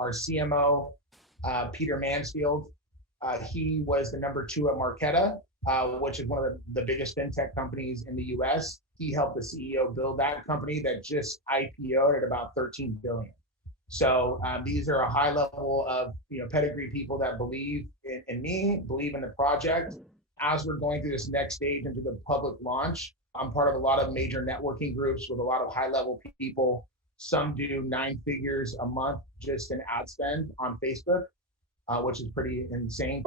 our CMO, Peter Mansfield. He was the number 2 at Marqeta, which is one of the biggest fintech companies in the US. He helped the CEO build that company that just IPO'd at about 13 billion. So these are a high level of pedigree people that believe in me, believe in the project. As we're going through this next stage into the public launch, I'm part of a lot of major networking groups with a lot of high level people. Some do 9 figures a month just in ad spend on Facebook, which is pretty insane.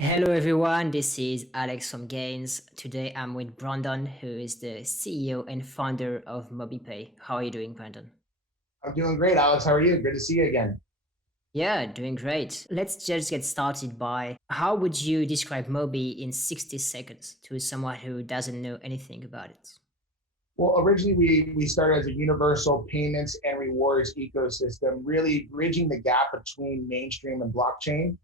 Hello everyone, this is Alex from Gains. Today I'm with Brandon, who is the CEO and founder of MobiePay. How are you doing, Brandon? I'm doing great, Alex. How are you? Good to see you again. Yeah, doing great. Let's just get started by how would you describe Mobie in 60 seconds to someone who doesn't know anything about it? Well, originally we started as a universal payments and rewards ecosystem, really bridging the gap between mainstream and blockchain.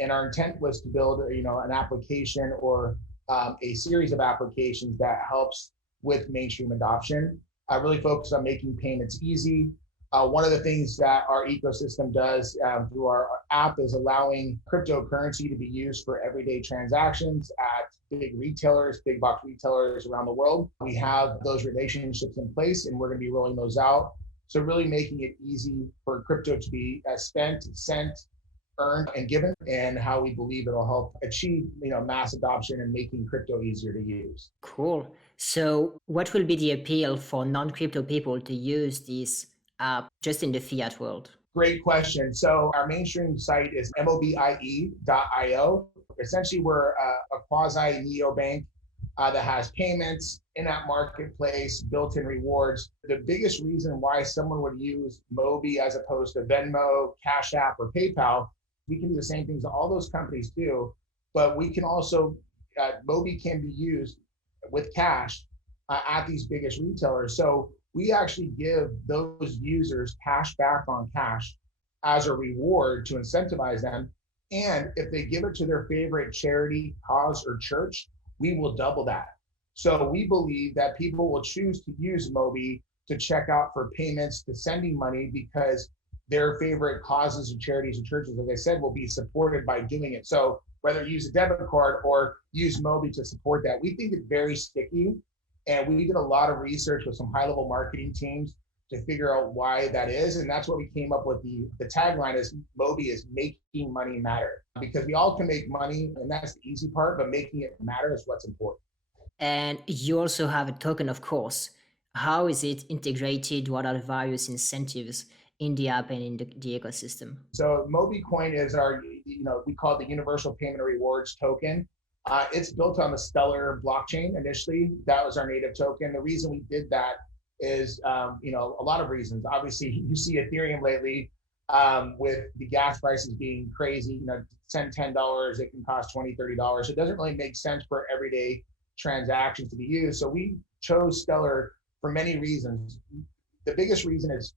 And our intent was to build, an application or a series of applications that helps with mainstream adoption. I really focus on making payments easy. One of the things that our ecosystem does through our app is allowing cryptocurrency to be used for everyday transactions at big retailers, big box retailers around the world. We have those relationships in place and we're going to be rolling those out. So really making it easy for crypto to be spent, sent, earned, and given, and how we believe it'll help achieve mass adoption and making crypto easier to use. Cool. So what will be the appeal for non-crypto people to use this app just in the fiat world? Great question. So our mainstream site is mobie.io. Essentially, we're a quasi neobank that has payments, in-app marketplace, built-in rewards. The biggest reason why someone would use Mobie as opposed to Venmo, Cash App, or PayPal, we can do the same things that all those companies do, but we can also, Mobie can be used with cash at these biggest retailers. So we actually give those users cash back on cash as a reward to incentivize them. And if they give it to their favorite charity, cause, or church, we will double that. So we believe that people will choose to use Mobie to check out for payments, to sending money, because their favorite causes and charities and churches, as I said, will be supported by doing it. So whether you use a debit card or use Mobie to support that, we think it's very sticky. And we did a lot of research with some high-level marketing teams to figure out why that is. And that's what we came up with. The tagline is Mobie is making money matter, because we all can make money and that's the easy part, but making it matter is what's important. And you also have a token, of course. How is it integrated? What are the various incentives in the app and in the ecosystem? So Mobie Coin is our, we call it the Universal Payment Rewards token. It's built on the Stellar blockchain initially. That was our native token. The reason we did that is, a lot of reasons. Obviously, you see Ethereum lately with the gas prices being crazy. Send $10, it can cost $20, $30. It doesn't really make sense for everyday transactions to be used. So we chose Stellar for many reasons. The biggest reason is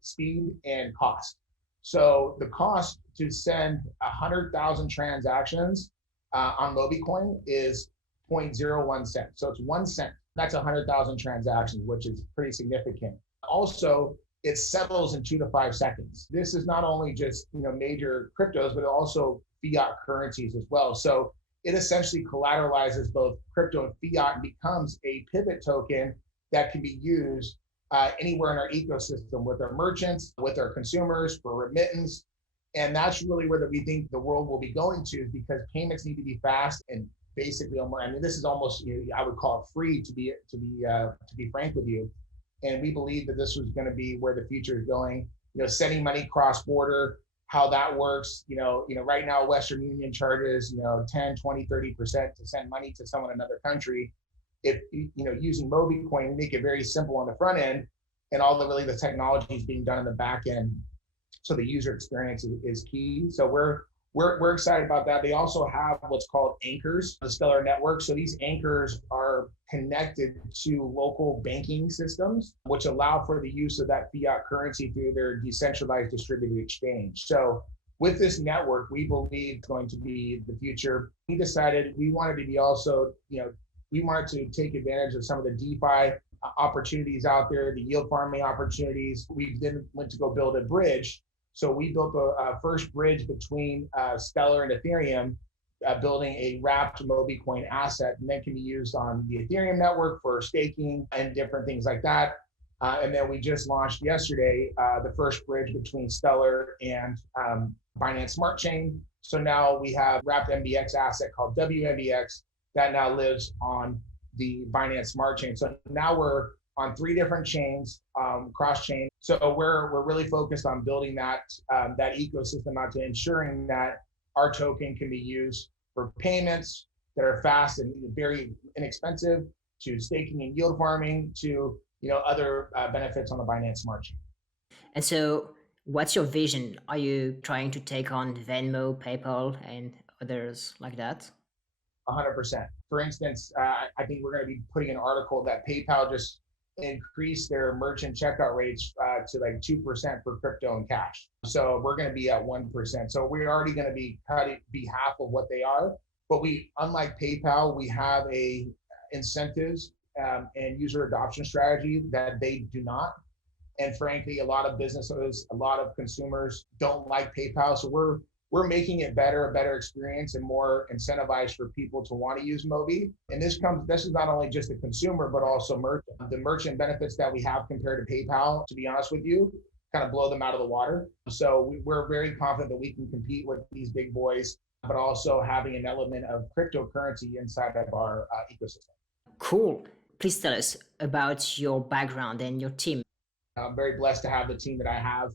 speed and cost. So the cost to send 100,000 transactions on MobieCoin is 0.01 cents. So it's 1 cent. That's 100,000 transactions, which is pretty significant. Also, it settles in 2 to 5 seconds. This is not only just major cryptos, but also fiat currencies as well. So it essentially collateralizes both crypto and fiat and becomes a pivot token that can be used anywhere in our ecosystem with our merchants, with our consumers, for remittance. And that's really where we think the world will be going to, because payments need to be fast and basically, this is almost, I would call it free to be frank with you. And we believe that this was going to be where the future is going. Sending money cross border, how that works. Right now Western Union charges 10, 20, 30% to send money to someone in another country. If using MobieCoin, we make it very simple on the front end, and all the technology is being done in the back end. So the user experience is key. So we're excited about that. They also have what's called anchors, the Stellar network. So these anchors are connected to local banking systems, which allow for the use of that fiat currency through their decentralized distributed exchange. So with this network, we believe it's going to be the future. We decided we wanted to be also, we wanted to take advantage of some of the DeFi opportunities out there, the yield farming opportunities. We then went to go build a bridge. So we built a first bridge between Stellar and Ethereum, building a wrapped Mobie coin asset, and that can be used on the Ethereum network for staking and different things like that. And then we just launched yesterday the first bridge between Stellar and Binance Smart Chain. So now we have wrapped MBX asset called WMBX that now lives on the Binance Smart Chain. So now we're on 3 different chains, cross chain. So we're really focused on building that ecosystem out to ensuring that our token can be used for payments that are fast and very inexpensive, to staking and yield farming, to other benefits on the Binance Smart Chain. And so, what's your vision? Are you trying to take on Venmo, PayPal, and others like that? 100%. For instance, I think we're going to be putting an article that PayPal just increased their merchant checkout rates to like 2% for crypto and cash. So we're going to be at 1%. So we're already going to be half of what they are. But unlike PayPal, we have incentives and user adoption strategy that they do not. And frankly, a lot of businesses, a lot of consumers don't like PayPal. So we're making it a better experience and more incentivized for people to want to use Mobie. And this is not only just the consumer, but also merchant. The merchant benefits that we have compared to PayPal, to be honest with you, kind of blow them out of the water. So we're very confident that we can compete with these big boys, but also having an element of cryptocurrency inside of our ecosystem. Cool. Please tell us about your background and your team. I'm very blessed to have the team that I have.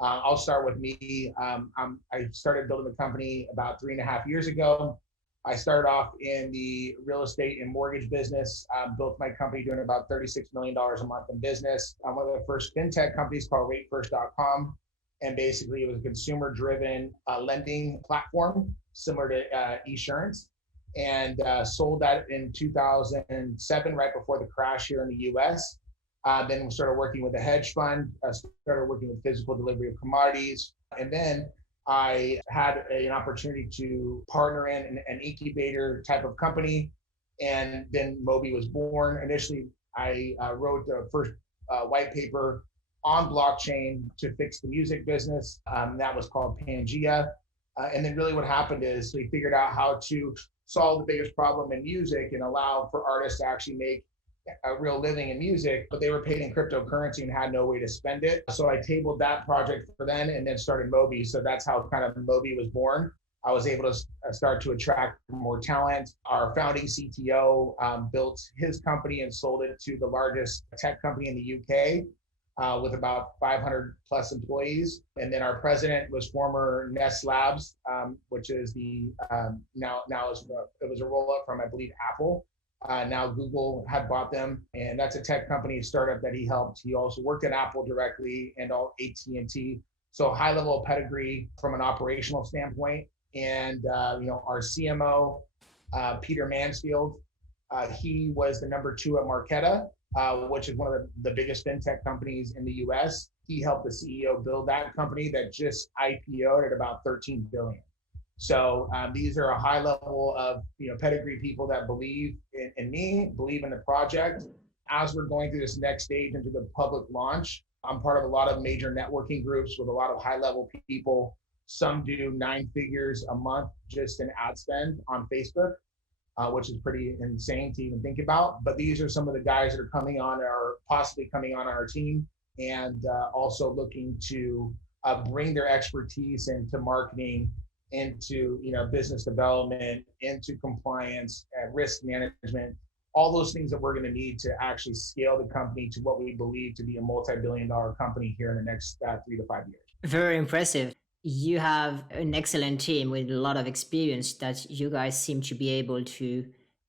I'll start with me. I started building the company about 3.5 years ago. I started off in the real estate and mortgage business, built my company doing about $36 million a month in business. I'm one of the first fintech companies called RateFirst.com. And basically it was a consumer-driven lending platform, similar to eSurance. And sold that in 2007, right before the crash here in the US. Then we started working with a hedge fund, started working with physical delivery of commodities. And then I had an opportunity to partner in an incubator type of company. And then Mobie was born. Initially, I wrote the first white paper on blockchain to fix the music business. That was called Pangea. And then really what happened is we figured out how to solve the biggest problem in music and allow for artists to actually make a real living in music, but they were paid in cryptocurrency and had no way to spend it. So I tabled that project for them and then started Mobie. So that's how kind of Mobie was born. I was able to start to attract more talent. Our founding CTO built his company and sold it to the largest tech company in the UK with about 500 plus employees. And then our president was former Nest Labs, which is it was a roll up from, I believe, Apple. Now Google had bought them, and that's a tech company startup that he helped. He also worked at Apple directly and all AT&T. So high level of pedigree from an operational standpoint. And our CMO, Peter Mansfield, he was the number 2 at Marqeta, which is one of the biggest fintech companies in the US. He helped the CEO build that company that just IPO'd at about 13 billion. So these are a high level of pedigree people that believe in me, believe in the project. As we're going through this next stage into the public launch, I'm part of a lot of major networking groups with a lot of high level people. Some do 9 figures a month just in ad spend on Facebook, which is pretty insane to even think about. But these are some of the guys that are coming on or possibly coming on our team, and also looking to bring their expertise into marketing, into business development, into compliance, risk management, all those things that we're going to need to actually scale the company to what we believe to be a multi-billion-dollar company here in the next 3 to 5 years. Very impressive. You have an excellent team with a lot of experience that you guys seem to be able to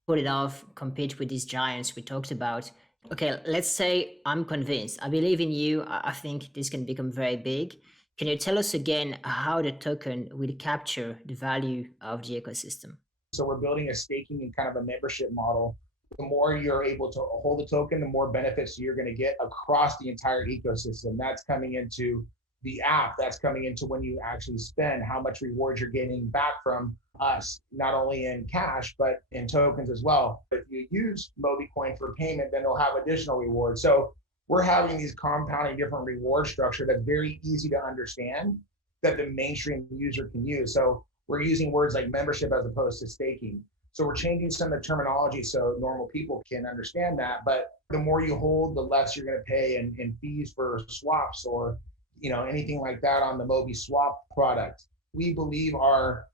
pull it off, compete with these giants we talked about. Okay, let's say I'm convinced. I believe in you. I think this can become very big. Can you tell us again how the token will capture the value of the ecosystem? So we're building a staking and kind of a membership model. The more you're able to hold the token, the more benefits you're going to get across the entire ecosystem. That's coming into the app. That's coming into when you actually spend, how much rewards you're getting back from us, not only in cash, but in tokens as well. If you use MobieCoin for payment, then they'll have additional rewards. So we're having these compounding different reward structure that's very easy to understand that the mainstream user can use. So we're using words like membership as opposed to staking. So we're changing some of the terminology so normal people can understand that. But the more you hold, the less you're going to pay in fees for swaps or anything like that on the MobieSwap product. We believe our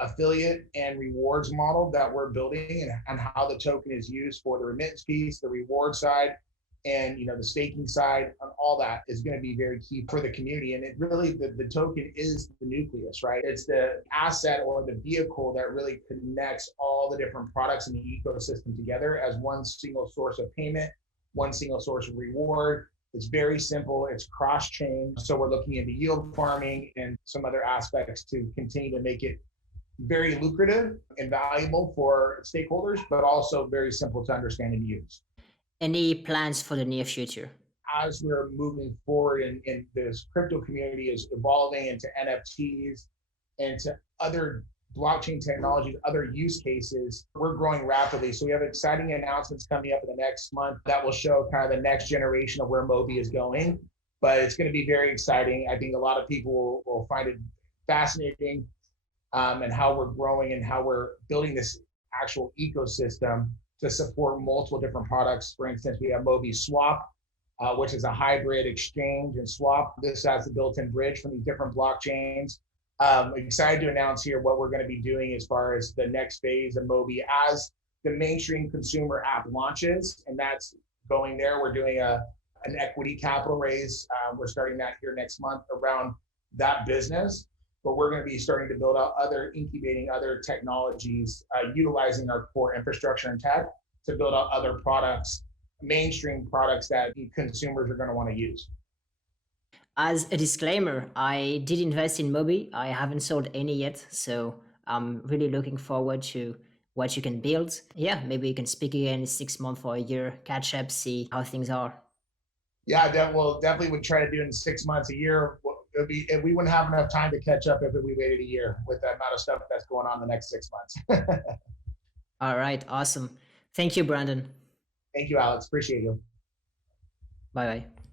affiliate and rewards model that we're building and how the token is used for the remittance piece, the reward side, and the staking side, and all that is going to be very key for the community. And it really, the token is the nucleus, right? It's the asset or the vehicle that really connects all the different products in the ecosystem together as one single source of payment, one single source of reward. It's very simple. It's cross-chain. So we're looking into yield farming and some other aspects to continue to make it very lucrative and valuable for stakeholders, but also very simple to understand and use. Any plans for the near future? As we're moving forward and this crypto community is evolving into NFTs and to other blockchain technologies, other use cases, we're growing rapidly. So we have exciting announcements coming up in the next month that will show kind of the next generation of where Mobie is going. But it's going to be very exciting. I think a lot of people will find it fascinating, and how we're growing and how we're building this actual ecosystem to support multiple different products. For instance, we have MobieSwap, which is a hybrid exchange and swap. This has the built-in bridge from these different blockchains. Excited to announce here what we're going to be doing as far as the next phase of Mobie as the mainstream consumer app launches, and that's going there. We're doing an equity capital raise. We're starting that here next month around that business. But we're going to be starting to build out incubating other technologies, utilizing our core infrastructure and tech to build out other products, mainstream products that consumers are going to want to use. As a disclaimer, I did invest in Mobie. I haven't sold any yet, so I'm really looking forward to what you can build. Yeah, maybe you can speak again in 6 months or a year, catch up, see how things are. Yeah, we'll definitely would try to do it in 6 months, a year. We wouldn't have enough time to catch up if we waited a year with the amount of stuff that's going on the next 6 months. All right, awesome. Thank you, Brandon. Thank you, Alex. Appreciate you. Bye bye.